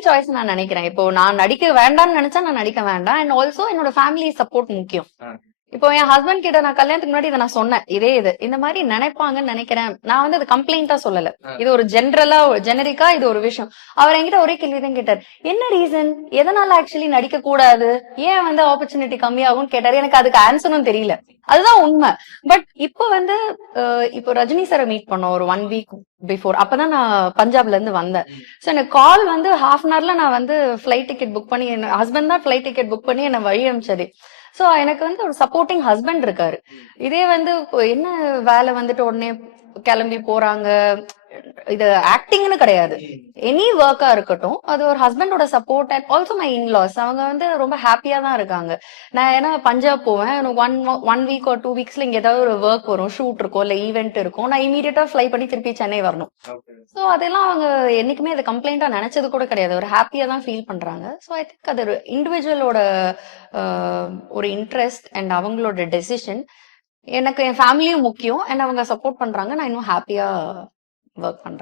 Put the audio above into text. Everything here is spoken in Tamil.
பர்சனல் சாய்ஸ் நான் நினைக்கிறேன். இப்போ நான் நடிக்க வேண்டாம்னு நினைச்சா நான் நடிக்க வேண்டாம். அண்ட் ஆல்சோ என்னோட ஃபேமிலி சப்போர்ட் முக்கியம். இப்போ என் ஹஸ்பண்ட் கிட்ட நான் கல்யாணத்துக்கு முன்னாடி இதை நான் சொன்னேன். இது இந்த மாதிரி நினைப்பாங்கன்னு நினைக்கிறேன். நான் வந்து அது கம்ப்ளைண்டா சொல்லல. இது ஒரு ஜெனரிக்கா இது ஒரு விஷயம். அவர் என்கிட்ட ஒரே கேள்விதான் கேட்டார். என்ன ரீசன், எதனால ஆக்சுவலி நடிக்க கூடாது, ஏன் வந்து ஆப்பர்ச்சுனிட்டி கம்மியாகும்னு கேட்டாரு. எனக்கு அதுக்கு ஆன்சரும் தெரியல. அதுதான் உண்மை. பட் இப்போ வந்து இப்போ ரஜினி சாரை மீட் பண்ணோம் ஒரு 1 வீக் பிஃபோர். அப்பதான் நான் பஞ்சாப்ல இருந்து வந்தேன். சோ எனக்கு கால் வந்து ஹாஃப் அன் ஹவர்ல நான் வந்து ஃபிளைட் டிக்கெட் புக் பண்ணி, என் ஹஸ்பண்ட் தான் ஃபிளைட் டிக்கெட் புக் பண்ணி என்ன வழி அனுப்பிச்சது. சோ எனக்கு வந்து ஒரு சப்போர்ட்டிங் ஹஸ்பண்ட் இருக்காரு. இதே வந்து என்ன வேலை வந்துட்டு உடனே கிளம்பி போறாங்க, இது ஆக்டிங்னு கிடையாது, எனி ஒர்க்கா இருக்கட்டும், அது ஒரு ஹஸ்பண்டோட support. And also my in-laws அவங்க வந்து ரொம்ப ஹாப்பியா தான் இருக்காங்க. நான் ஏன்னா பஞ்சாப் போவேன், ஒன் வீக் ஒரு 2 வீக்ஸ்ல இங்க ஏதாவது ஒரு ஒர்க் வரும், ஷூட் இருக்கும், இல்ல ஈவெண்ட் இருக்கும், நான் இமீடியட்டா ஃபிளை பண்ணி திருப்பி சென்னை வரணும். சோ அதெல்லாம் அவங்க என்னைக்குமே அதை கம்ப்ளைண்டா நினைச்சது கூட கிடையாது. ஒரு ஹாப்பியா தான் ஃபீல் பண்றாங்க. சோ ஐ திங்க் அது ஒரு இண்டிவிஜுவலோட ஒரு இன்ட்ரெஸ்ட் அண்ட் அவங்களோட டெசிஷன். எனக்கு என் ஃபேமிலியும் முக்கியம். அண்ட் அவங்க சப்போர்ட் பண்றாங்க. நான் இன்னும் ஹாப்பியா ஒர்க் பண்றேன்.